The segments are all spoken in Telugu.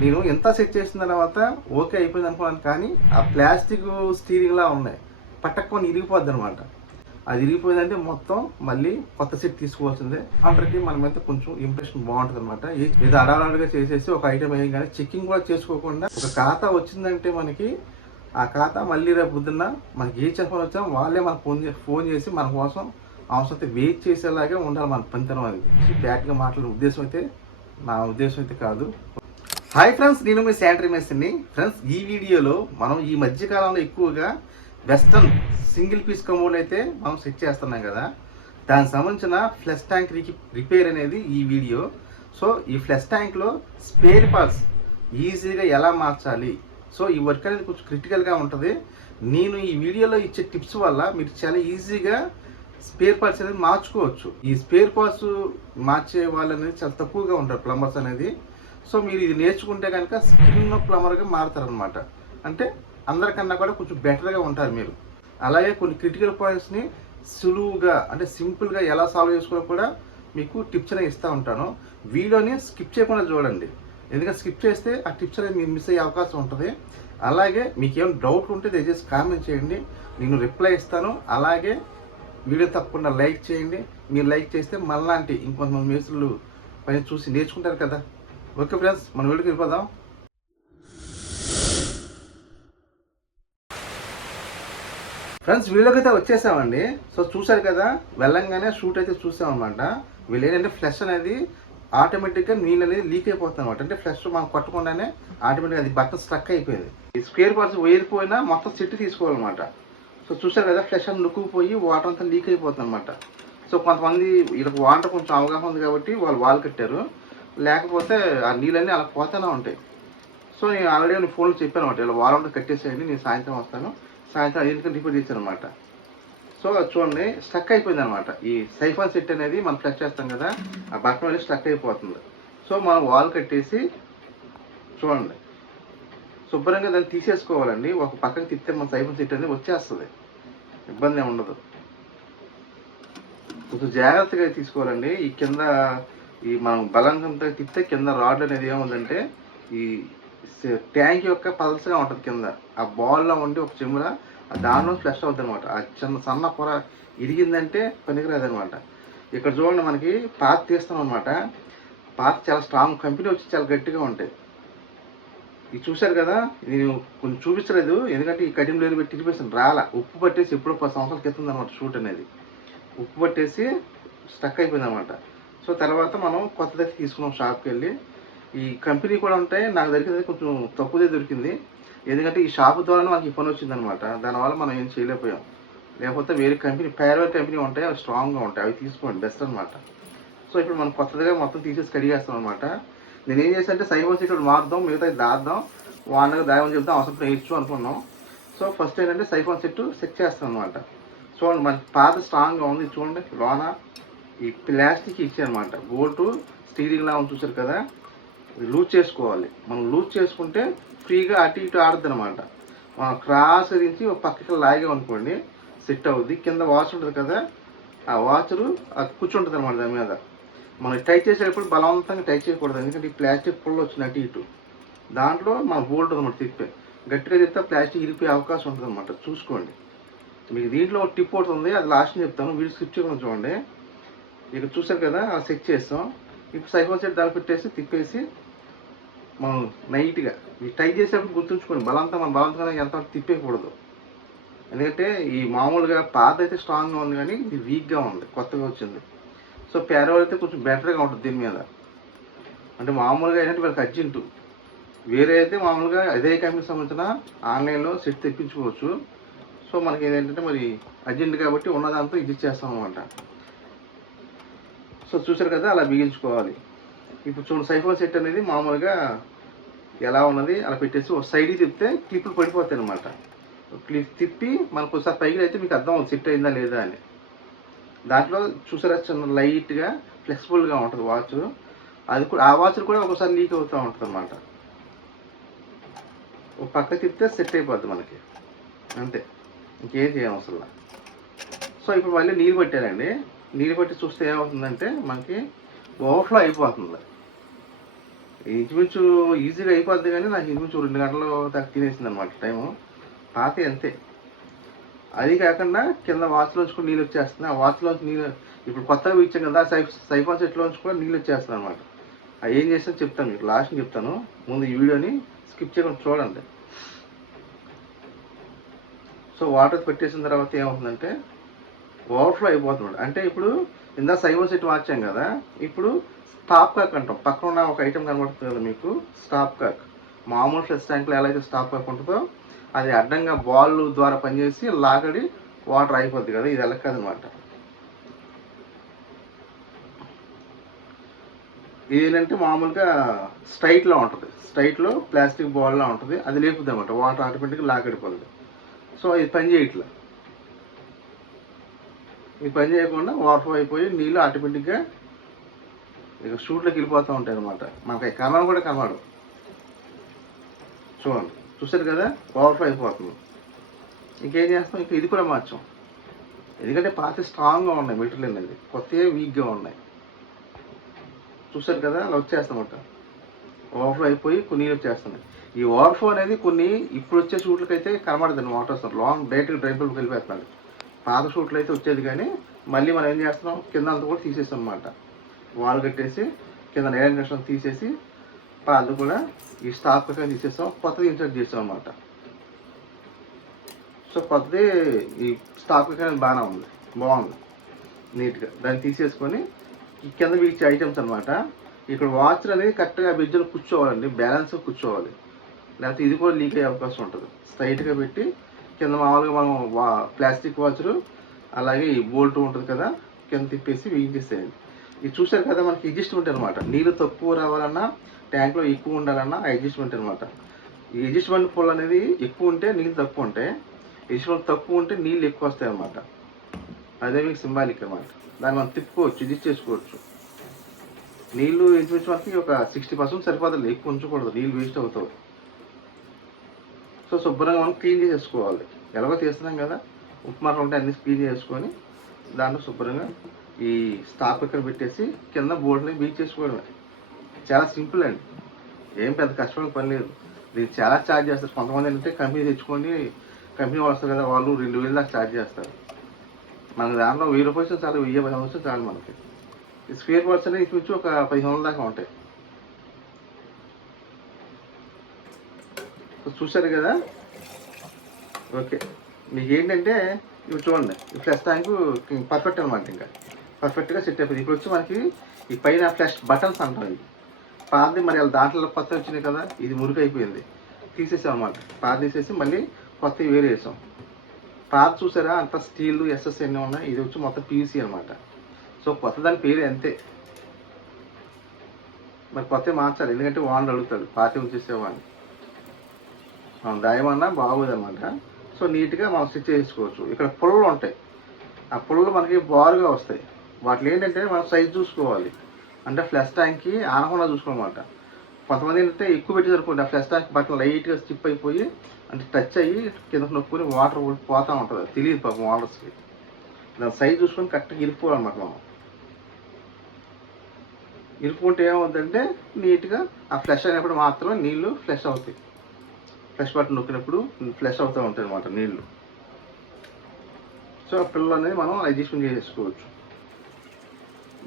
నేను ఎంత సెట్ చేసిన తర్వాత ఓకే అయిపోయింది అనుకున్నాను కానీ ఆ ప్లాస్టిక్ స్టీరింగ్ లా ఉన్నాయి పట్టకొని ఇరిగిపోద్ది అనమాట అది ఇరిగిపోయిందంటే మొత్తం మళ్ళీ కొత్త సెట్ తీసుకోవాల్సిందే. ఆర్డర్కి మనమైతే కొంచెం ఇంప్రెషన్ బాగుంటుంది అనమాట ఏదో అడాలడుగా చేసేసి ఒక ఐటమ్ వేయగానే చెక్కింగ్ కూడా చేసుకోకుండా ఒక ఖాతా వచ్చిందంటే మనకి ఆ ఖాతా మళ్ళీ రేపు పొద్దున్న మనకి ఏ చెప్పని వచ్చా వాళ్ళే మనకు ఫోన్ ఫోన్ చేసి మన కోసం అవసరం వెయిట్ చేసేలాగే ఉండాలి మన పనితనం అది బ్యాట్గా మాట్లాడే ఉద్దేశం అయితే నా ఉద్దేశం అయితే కాదు. హాయ్ ఫ్రెండ్స్ నేను మీ శానిటరీ మెస్ని ఫ్రెండ్స్ ఈ వీడియోలో మనం ఈ మధ్యకాలంలో ఎక్కువగా వెస్టర్న్ సింగిల్ పీస్ కమోడ్ అయితే మనం సెట్ చేస్తున్నాం కదా. దానికి సంబంధించిన ఫ్లెష్ ట్యాంక్ రిపేర్ అనేది ఈ వీడియో. సో ఈ ఫ్లెష్ ట్యాంక్లో స్పేర్ పార్ట్స్ ఈజీగా ఎలా మార్చాలి? సో ఈ వర్క్ అనేది కొంచెం క్రిటికల్గా ఉంటుంది. నేను ఈ వీడియోలో ఇచ్చే టిప్స్ వల్ల మీరు చాలా ఈజీగా స్పేర్ పార్ట్స్ అనేది మార్చుకోవచ్చు. ఈ స్పేర్ పార్ట్స్ మార్చే వాళ్ళు అనేది చాలా తక్కువగా ఉంటారు ప్లంబర్స్ అనేది. సో మీరు ఇది నేర్చుకుంటే కనుక స్కిన్ ప్లంబర్గా మారుతారనమాట అంటే అందరికన్నా కూడా కొంచెం బెటర్గా ఉంటారు మీరు. అలాగే కొన్ని క్రిటికల్ పాయింట్స్ని సులువుగా అంటే సింపుల్గా ఎలా సాల్వ్ చేసుకోవాలో కూడా మీకు టిప్స్ అనేవి ఇస్తూ ఉంటాను. వీడియోని స్కిప్ చేయకుండా చూడండి. ఎందుకంటే స్కిప్ చేస్తే ఆ టిప్స్ అనేది మీరు మిస్ అయ్యే అవకాశం ఉంటుంది. అలాగే మీకు ఏమైనా డౌట్ ఉంటే దయచేసి కామెంట్ చేయండి. నేను రిప్లై ఇస్తాను. అలాగే వీడియో తప్పకుండా లైక్ చేయండి. మీరు లైక్ చేస్తే మళ్ళాంటి ఇంకొంతమంది మేస్తులు పైన చూసి నేర్చుకుంటారు కదా. ఓకే ఫ్రెండ్స్ మన వీడికి వెళ్ళిపోదాం. ఫ్రెండ్స్ వీడియోకి అయితే వచ్చేసామండి. సో చూసారు కదా వెళ్ళంగానే షూట్ అయితే చూసామన్నమాట. వీళ్ళు ఏంటంటే అనేది ఆటోమేటిక్గా నీళ్ళు అనేది లీక్ అయిపోతుంది అనమాట అంటే ఫ్లష్ మనం కొట్టకుండానే ఆటోమేటిక్గా అది బట్టన్ స్ట్రక్ అయిపోయింది. ఈ స్క్వేర్ పార్ట్స్ వేరిపోయినా మొత్తం సెట్ తీసుకోవాలన్నమాట. సో చూసారు కదా ఫ్లెష్ అని నొక్కుపోయి వాటర్ అంతా లీక్ అయిపోతుంది అనమాట సో కొంతమంది వీళ్ళకి వాటర్ కొంచెం అవగాహన ఉంది కాబట్టి వాళ్ళు వాల్ కట్టారు. లేకపోతే ఆ నీళ్ళన్నీ అలా పోతూనే ఉంటాయి. సో నేను ఆల్రెడీ నేను ఫోన్లో చెప్పాను అనమాట ఇలా వాల్ కట్టేసేయండి నేను సాయంత్రం వస్తాను. సాయంత్రం ఐదుకి రిపీట్ చేశాను అనమాట సో చూడండి స్టక్ అయిపోయింది అనమాట ఈ సైఫాన్ సెట్ అనేది మనం ఫ్లెష్ చేస్తాం కదా ఆ బట్టన్ వెళ్ళి స్టక్ అయిపోతుంది. సో మనం వాల్ కట్టేసి చూడండి శుభ్రంగా దాన్ని తీసేసుకోవాలండి. ఒక పక్కకి తిప్పితే మన సైఫన్ సెట్ అనేది వచ్చేస్తుంది. ఇబ్బంది ఉండదు. కొంచెం జాగ్రత్తగా తీసుకోవాలండి. ఈ కింద ఈ మనం బలంగా తిప్పితే కింద రాడ్ అనేది ఏముందంటే ఈ ట్యాంక్ యొక్క పల్స్గా ఉంటుంది కింద. ఆ బాల్లో ఉండి ఒక చెముల దానిలో ఫ్లష్ అవుతుంది అనమాట ఆ చిన్న సన్న పొర ఇరిగిందంటే పనికిరాదు అనమాట ఇక్కడ చూడండి మనకి పాత తీస్తాం అనమాట పాత చాలా స్ట్రాంగ్ కంపెనీ వచ్చి చాలా గట్టిగా ఉంటాయి. ఇది చూశారు కదా? నేను కొంచెం చూపించలేదు. ఎందుకంటే ఈ కడియం లేరు పెట్టి తిరిపేసాను రాలా. ఉప్పు పట్టేసి ఎప్పుడో పది సంవత్సరాల క్రితం అనమాట షూట్ అనేది. ఉప్పు పట్టేసి స్టక్ అయిపోయింది అనమాట సో తర్వాత మనం కొత్తదైతే తీసుకున్నాం షాప్కి వెళ్ళి. ఈ కంపెనీ కూడా ఉంటాయి. నాకు దొరికింది కొంచెం తక్కువదే దొరికింది. ఎందుకంటే ఈ షాప్ ద్వారా మనకి పని వచ్చింది అనమాట దానివల్ల మనం ఏం చేయలేకపోయాం. లేకపోతే వేరే కంపెనీ పేర్వేర్ కంపెనీ ఉంటాయి. అవి స్ట్రాంగ్గా ఉంటాయి. అవి తీసుకోండి. బెస్ట్ అనమాట సో ఇప్పుడు మనం కొత్తదిగా మొత్తం తీసేసి కడిగేస్తాం అనమాట నేను ఏం చేశానంటే సైబర్ ఇక్కడ మారుదాం మిగతా దాద్దాం వాడికి దాయమని చెప్తాం అవసరం వేయచ్చు అనుకున్నాం. సో ఫస్ట్ ఏంటంటే సైఫోన్ సెట్ సెట్ చేస్తాం అనమాట చూడండి మన పాత స్ట్రాంగ్గా ఉంది. చూడండి లోన ఈ ప్లాస్టిక్ ఇచ్చారనమాట బోల్టు స్టీరింగ్ లా చూసారు కదా? లూజ్ చేసుకోవాలి. మనం లూజ్ చేసుకుంటే ఫ్రీగా అటు ఇటు ఆడద్దు అనమాట మనం క్రాస్ నుంచి ఒక పక్కకి లాగే అనుకోండి సెట్ అవుద్ది. కింద వాచ్ ఉంటుంది కదా? ఆ వాచరు అది కూర్చుంటుంది అనమాట దాని మీద. మనం టైట్ చేసేటప్పుడు బలవంతంగా టైట్ చేయకూడదు. ఎందుకంటే ఈ ప్లాస్టిక్ పుల్ల వచ్చిన అటు ఇటు. దాంట్లో మన బోల్ట్ అనమాట తిప్పే. గట్టిగా తిప్పితే ప్లాస్టిక్ ఇరిపోయే అవకాశం ఉంటుంది అనమాట చూసుకోండి. మీకు దీంట్లో ఒక టిప్ ఒకటి ఉంది. అది లాస్ట్ చెప్తాను. వీడియో స్కిప్ చేయకుండా చూడండి. ఇక్కడ చూసారు కదా అలా సెట్ చేస్తాం ఇప్పుడు సైఫోన్ సెట్ దాన్ని పెట్టేసి తిప్పేసి మనం నైట్గా ఇవి టైట్ చేసేటప్పుడు గుర్తుంచుకోండి బలంతా మన బలంతా ఎంత తిప్పేయకూడదు. ఎందుకంటే ఈ మామూలుగా పాత అయితే స్ట్రాంగ్గా ఉంది కానీ ఇది వీక్గా ఉంది కొత్తగా వచ్చింది. సో పేరవాళ్ళు అయితే కొంచెం బెటర్గా ఉంటుంది దీని మీద. అంటే మామూలుగా ఏంటంటే వీళ్ళకి అర్జెంటు. వేరే అయితే మామూలుగా అదే కంపెనీకి సంబంధించిన ఆన్లైన్లో సెట్ తెప్పించుకోవచ్చు. సో మనకి ఏంటంటే మరి అర్జెంట్ కాబట్టి ఉన్నదంతా ఇది చేస్తాం అనమాట సో చూసారు కదా అలా బిగించుకోవాలి ఇప్పుడు చూడండి సైఫోన్ సెట్ అనేది మామూలుగా ఎలా ఉన్నది అలా పెట్టేసి ఒక సైడ్ తిప్పితే క్లిప్లు పడిపోతాయి అనమాట క్లిప్ తిప్పి మనకు ఒకసారి పైకి అయితే మీకు అర్థం అవుతుంది సెట్ అయిందా లేదా అని. దాంట్లో చూసారా చిన్న లైట్గా ఫ్లెక్సిబుల్గా ఉంటుంది వాచ్ అది కూడా ఆ వాచ్ కూడా ఒకసారి లీక్ అవుతూ ఉంటుంది అనమాట ఒక పక్క తిప్పితే సెట్ అయిపోద్ది మనకి. అంతే. ఇంకేం చేయం అసలు సో ఇప్పుడు మళ్ళీ నీళ్ళు పెట్టారండి నీళ్ళు పెట్టి చూస్తే ఏమవుతుందంటే మనకి ఓవర్ఫ్లో అయిపోతుంది. ఇంచుమించు ఈజీగా అయిపోద్ది కానీ నాకు ఇంచుమించు రెండు గంటలు దాకా తినేసింది అనమాట టైము. పాత అంతే. అది కాకుండా కింద వాచ్లోంచి కూడా నీళ్ళు వచ్చేస్తుంది. ఆ వాచ్లోంచి నీళ్ళు ఇప్పుడు కొత్తగా ఇచ్చాం కదా సై సైఫాన్ సెట్లోంచి కూడా నీళ్ళు వచ్చేస్తుంది అనమాట అవి ఏం చేస్తాను చెప్తాను మీకు లాస్ట్ చెప్తాను. ముందు ఈ వీడియోని స్కిప్ చేయకుండా చూడండి. సో వాటర్ పెట్టేసిన తర్వాత ఏమవుతుందంటే ఓవర్ఫ్లో అయిపోతుంది అంటే ఇప్పుడు ఇందా సైబర్ సెట్ వాచాం కదా ఇప్పుడు స్టాప్ కాక్ అంటాం. పక్కన ఉన్న ఒక ఐటెం కనబడుతుంది కదా మీకు స్టాప్ కాక్ మామూలు ఫ్రెష్ ట్యాంక్లో ఎలా అయితే స్టాప్ కాక్ ఉంటుందో అది అడ్డంగా బాల్ ద్వారా పనిచేసి లాగడి వాటర్ అయిపోద్ది కదా ఇది ఎలా కాదనమాట. ఏంటంటే మామూలుగా స్ట్రైట్లో ఉంటుంది. స్ట్రైట్లో ప్లాస్టిక్ బాల్లా ఉంటుంది. అది లేపుద్ది అనమాట. వాటర్ ఆటోమేటిక్గా లాగడిపోతుంది సో ఇది పని చేయట్లేదు. ఈ పని చేయకుండా వాటర్ అయిపోయి నీళ్ళు ఆటోమేటిక్గా ఇక షూట్లోకి వెళ్ళిపోతూ ఉంటాయి అనమాట మనకి కనబడి కూడా కనబడు చూడండి చూసారు కదా? ఓవర్ఫ్లో అయిపోతుంది. ఇంకేం చేస్తాం? ఇంకా ఇది కూడా మార్చాం. ఎందుకంటే పాత స్ట్రాంగ్గా ఉన్నాయి మెటీరియల్ అనేది. కొత్తవి వీక్గా ఉన్నాయి. చూసారు కదా? అలా వచ్చేస్తామట ఓవర్ఫ్లో అయిపోయి కొన్ని నీళ్ళు వచ్చేస్తున్నాయి. ఈ ఓవర్ఫ్లో అనేది కొన్ని ఇప్పుడు వచ్చే షూట్లకైతే కనబడదండి వాటర్ లాంగ్ డైరెక్ట్గా డ్రైవర్కి వెళ్ళిపోతున్నాడు పాత షూట్లు అయితే వచ్చేది కానీ మళ్ళీ మనం ఏం చేస్తున్నాం? కింద అంతా కూడా తీసేస్తాం అనమాట వాల్ కట్టేసి కింద నేల ఇండక్షన్ తీసేసి పాలు కూడా ఈ స్టాఫ్ ప్రకారం తీసేస్తాం కొత్తది ఇన్సర్ట్ చేస్తాం అనమాట సో కొత్తది ఈ స్టాఫ్ ప్రకారం బాగానే ఉంది. బాగుంది. నీట్గా దాన్ని తీసేసుకొని ఈ కింద వీచే ఐటమ్స్ అనమాట ఇక్కడ వాచ్ అనేది కరెక్ట్గా బిజ్జలు కూర్చోవాలండి. బ్యాలెన్స్ కూర్చోవాలి. లేకపోతే ఇది కూడా లీక్ అయ్యే అవకాశం ఉంటుంది. స్ట్రైట్గా పెట్టి కింద మామూలుగా మనం వా ప్లాస్టిక్ వాచరు అలాగే ఈ బోల్ట్ ఉంటుంది కదా కింద తిప్పేసి వేయించేసేయండి. ఇది చూశారు కదా మనకి అడ్జస్ట్మెంట్ అనమాట నీళ్ళు తక్కువ రావాలన్నా ట్యాంక్లో ఎక్కువ ఉండాలన్నా అడ్జస్ట్మెంట్ అనమాట ఈ అడ్జస్ట్మెంట్ పూల్ అనేది ఎక్కువ ఉంటే నీళ్ళు తక్కువ ఉంటాయి. అడ్జస్ట్మెంట్ తక్కువ ఉంటే నీళ్ళు ఎక్కువ వస్తాయి అనమాట అదే మీకు సింబాలిక్ అనమాట దాన్ని మనం తిప్పుకోవచ్చు అడ్జస్ట్ చేసుకోవచ్చు. నీళ్ళు ఇంచుమించు మనకి ఒక సిక్స్టీ పర్సెంట్ సరిపోతుంది ఎక్కువ ఉంచకూడదు. నీళ్ళు వేస్ట్ అవుతుంది సో శుభ్రంగా మనం క్లీన్ చేసేసుకోవాలి. ఎలాగో తీస్తున్నాం కదా ఉప్మా ఉంటే అన్ని క్లీన్ చేసుకొని దాంట్లో శుభ్రంగా ఈ స్టాక్ ఇక్కడ పెట్టేసి కింద బోర్డుని బీచ్ చేసుకోవడమే. చాలా సింపుల్ అండి. ఏం పెద్ద కష్టమైన పని లేదు. దీనికి చాలా ఛార్జ్ చేస్తారు. కొంతమంది ఏంటంటే కంపెనీ తెచ్చుకొని కంపెనీ వాళ్ళు వస్తారు కదా వాళ్ళు రెండు వేలు దాకా ఛార్జ్ చేస్తారు. మనకి దాంట్లో వెయ్యి రూపాయలు చాలా చాలు వెయ్యి పది వస్తే చాలు మనకి. ఈ స్క్వేర్ పర్స్ అనేది ఇటు ఒక పదిహేను వందల దాకా ఉంటాయి. చూశారు కదా? ఓకే. మీకు ఏంటంటే ఇవి చూడండి. ఈ ఫ్లెష్ ట్యాంక్ పర్ఫెక్ట్ అనమాట ఇంకా. పర్ఫెక్ట్గా సెట్ అయిపోయింది. ఇప్పుడు వచ్చి మనకి ఈ పైన ఫ్లెష్ బటన్స్ అంటాం ఇవి. పాతది మరి వాళ్ళ దాంట్లో కొత్త వచ్చినాయి కదా ఇది మురికి అయిపోయింది తీసేసాం అనమాట పాత తీసేసి మళ్ళీ కొత్తవి వేరే వేసాం పాత చూసారా? అంత స్టీల్ ఎస్ఎస్ ఎన్ని ఉన్నాయి? ఇది వచ్చి మొత్తం పీవీసీ అనమాట సో కొత్త దాని పేరు అంతే. మరి కొత్త మార్చాలి. ఎందుకంటే వాళ్ళు అడుగుతాడు పాత ఉంచేసేవాడిని మనం బాగోదన్నమాట అనమాట సో నీట్గా మనం స్టిచ్ చేసుకోవచ్చు. ఇక్కడ పుల్లలు ఉంటాయి. ఆ పుల్లలు మనకి బారుగా వస్తాయి. వాటిలో ఏంటంటే మనం సైజ్ చూసుకోవాలి. అంటే ఫ్లష్ ట్యాంక్కి ఆనకుండా చూసుకోవాలన్నమాట. కొంతమంది ఏంటంటే ఎక్కువ పెట్టి సరిపోయింది ఆ ఫ్లెష్ ట్యాంక్ బట్టలు లైట్గా స్టిప్ అయిపోయి అంటే టచ్ అయ్యి కింద నొక్కుని వాటర్ పోతూ ఉంటుంది. తెలియదు పాపం వాటర్స్కి దాని సైజ్ చూసుకొని కరెక్ట్గా ఇరుక్కోవాలన్నమాట మనం. ఇరుక్కుంటే ఏమవుతుందంటే నీట్గా ఆ ఫ్లష్ అయినప్పుడు మాత్రమే నీళ్ళు ఫ్లష్ అవుతాయి. ఫ్లష్ బటన్ నొక్కినప్పుడు ఫ్లష్ అవుతూ ఉంటాయి అన్నమాట నీళ్ళు. సో ఆ పిల్లలు అనేది మనం అడ్జస్ట్మెంట్ చేసుకోవచ్చు.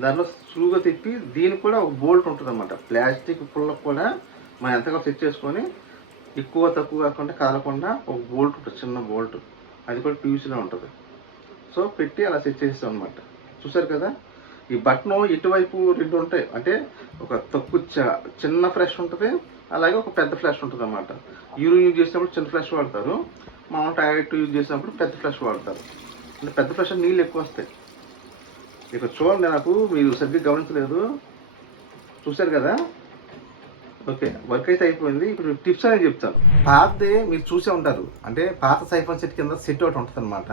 దాంట్లో సులువుగా తిప్పి దీనికి కూడా ఒక బోల్ట్ ఉంటుంది అనమాట ప్లాస్టిక్ పుల్లకు కూడా మనం ఎంతగా సెట్ చేసుకొని ఎక్కువ తక్కువ కాకుండా కాలకుండా ఒక బోల్ట్ ఉంటుంది చిన్న బోల్ట్. అది కూడా పీవీసీలో ఉంటుంది. సో పెట్టి అలా సెట్ చేస్తాం అనమాట చూసారు కదా? ఈ బటన్ ఇటువైపు రెండు ఉంటాయి. అంటే ఒక తక్కువ చ- చిన్న ఫ్రెష్ ఉంటుంది అలాగే ఒక పెద్ద ఫ్లాష్ ఉంటుంది అనమాట యూరిన్ యూజ్ చేసినప్పుడు చిన్న ఫ్లాష్ వాడతారు. మామూలు టాయిలెట్ యూజ్ చేసినప్పుడు పెద్ద ఫ్లాష్ వాడతారు. అంటే పెద్ద ఫ్లాష్ నీళ్ళు ఎక్కువ వస్తాయి. ఇక్కడ చూడండి నాకు మీరు సరిగ్గా గమనించలేదు. చూశారు కదా? ఓకే వర్క్ అయితే అయిపోయింది. ఇప్పుడు టిప్స్ అనేది చెప్తాను. పాతదే మీరు చూసే ఉంటారు. అంటే పాత సైఫన్ సెట్ కింద సెట్ ఒకటి ఉంటుంది అనమాట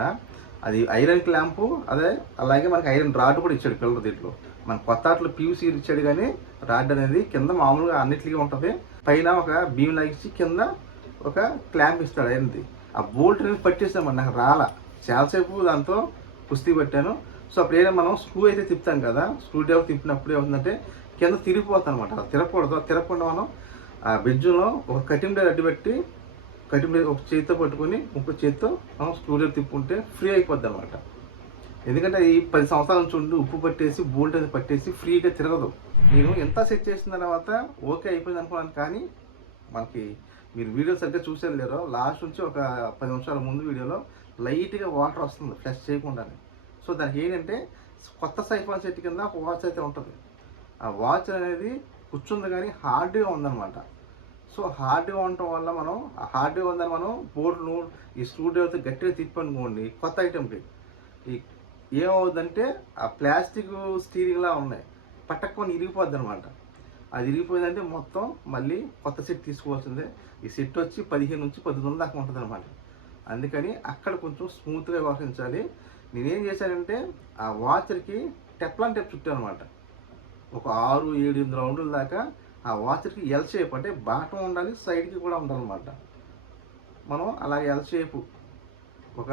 అది ఐరన్ క్లాంపు అదే అలాగే మనకి ఐరన్ రాడ్ కూడా ఇచ్చాడు పిల్లలు దీంట్లో. మన కొత్త ఆటలో పీయూసీ ఇచ్చాడు కానీ రాడ్ అనేది కింద మామూలుగా అన్నిటికీ ఉంటుంది. పైన ఒక బీమ్ లాగిచ్చి కింద ఒక క్లాంప్ ఇస్తాడు ఐరన్ది ఆ బోల్ట్ అనేది పట్టేసామండి నాకు రాలా. చాలాసేపు దాంతో కుస్తీ పెట్టాను. సో అప్పుడు ఏదైనా మనం స్క్రూ అయితే తిప్పుతాం కదా స్క్రూ డ్రైవర్ తిప్పినప్పుడు ఏమవుతుందంటే కింద తిరిగిపోతుంది అనమాట తిరగకూడదు తిరగకుండా మనం ఆ బెజ్జులో ఒక కటింగ్ డైర్ అడ్డు పెట్టి కట్టి మీద ఒక చేతితో పట్టుకుని ఇంకో చేతితో మనం స్టూడియో తిప్పుకుంటే ఫ్రీ అయిపోద్ది అనమాట ఎందుకంటే ఈ పది సంవత్సరాల నుంచి ఉండి ఉప్పు పట్టేసి బోల్ట్ అది పట్టేసి ఫ్రీగా తిరగదు. నేను ఎంత సెట్ చేసిన తర్వాత ఓకే అయిపోయింది అనుకున్నాను కానీ మనకి మీరు వీడియో సరిగ్గా చూసారు లేరో లాస్ట్ నుంచి ఒక పది నిమిషాల ముందు వీడియోలో లైట్గా వాటర్ వస్తుంది ఫ్లష్ చేయకుండానే. సో దానికి ఏంటంటే కొత్త సైఫాన్ సెట్ కింద ఒక వాచ్ అయితే ఉంటుంది. ఆ వాచ్ అనేది కూర్చుంది కానీ హార్డ్గా ఉందన్నమాట. సో హార్డ్గా ఉండటం వల్ల మనం ఆ హార్డ్గా ఉందని మనం బోర్డును ఈ స్టూడియోతో గట్టిగా తిప్పనుకోండి కొత్త ఐటెంకి ఈ ఏమవుతుందంటే ఆ ప్లాస్టిక్ స్టీరింగ్లా ఉన్నాయి. పట్టక్కుని ఇరిగిపోద్ది అనమాట అది ఇరిగిపోయిందంటే మొత్తం మళ్ళీ కొత్త సెట్ తీసుకోవాల్సిందే. ఈ సెట్ వచ్చి పదిహేను నుంచి పదిహేను వందల దాకా ఉంటుంది అనమాట అందుకని అక్కడ కొంచెం స్మూత్గా వ్యవహరించాలి. నేనేం చేశానంటే ఆ వాచర్కి టెప్లాన్ టెప్ చుట్టాను అనమాట ఒక ఆరు ఏడు ఎనిమిది రౌండ్ల దాకా ఆ వాచర్కి ఎల్ షేప్ అంటే బాటం ఉండాలి సైడ్కి కూడా ఉండాలన్నమాట. మనం అలా ఎల్ షేప్ ఒక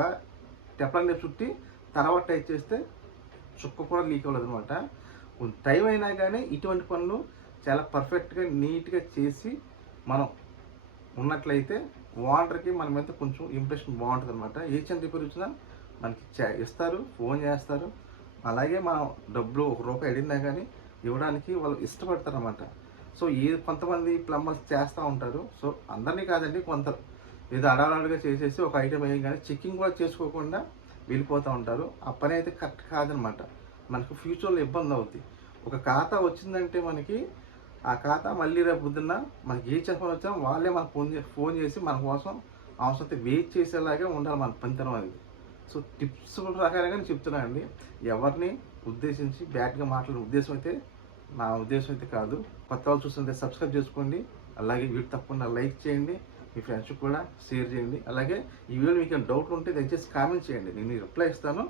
టెప్లాన్ టెప్ చుట్టి తర్వాత టైట్ చేస్తే చుక్క కూడా లీక్ అవ్వలేదు అనమాట కొంచెం టైం అయినా కానీ ఇటువంటి పనులు చాలా పర్ఫెక్ట్గా నీట్గా చేసి మనం ఉన్నట్లయితే ఓనర్కి మన మీద కొంచెం ఇంప్రెషన్ బాగుంటుంది అనమాట ఏ చిన్న రిపేర్ వచ్చినా మనకి చే- ఇస్తారు ఫోన్ చేస్తారు. అలాగే మనం డబ్బులు ఒక రూపాయి అడిగినా కానీ ఇవ్వడానికి వాళ్ళు ఇష్టపడతారు అనమాట సో ఏ కొంతమంది ప్లంబర్స్ చేస్తూ ఉంటారు. సో అందరినీ కాదండి కొంత ఏదో అడాలడుగా చేసేసి ఒక ఐటెం వేయగానే చెక్కింగ్ కూడా చేసుకోకుండా వెళ్ళిపోతూ ఉంటారు. ఆ పని అయితే కరెక్ట్ కాదనమాట. మనకు ఫ్యూచర్లో ఇబ్బంది అవుద్ది. ఒక ఖాతా వచ్చిందంటే మనకి ఆ ఖాతా మళ్ళీ రేపు పొద్దున్న మనకి ఏ చెప్పని వచ్చినా వాళ్ళే మనకు ఫోన్ ఫోన్ చేసి మన కోసం అవసరం వెయిట్ చేసేలాగే ఉండాలి మన పనితనం అనేది. సో టిప్స్ ప్రకారంగానే చెప్తున్నానండి. ఎవరిని ఉద్దేశించి బ్యాడ్గా మాట్లాడే ఉద్దేశం అయితే నా ఉద్దేశం అయితే కాదు. కొత్త వాళ్ళు చూస్తుంటే సబ్స్క్రైబ్ చేసుకోండి. అలాగే వీడియో తప్పకుండా లైక్ చేయండి. మీ ఫ్రెండ్స్కి కూడా షేర్ చేయండి. అలాగే ఈ వీడియో మీకు డౌట్ ఉంటే దయచేసి కామెంట్ చేయండి. నేను రిప్లై ఇస్తాను.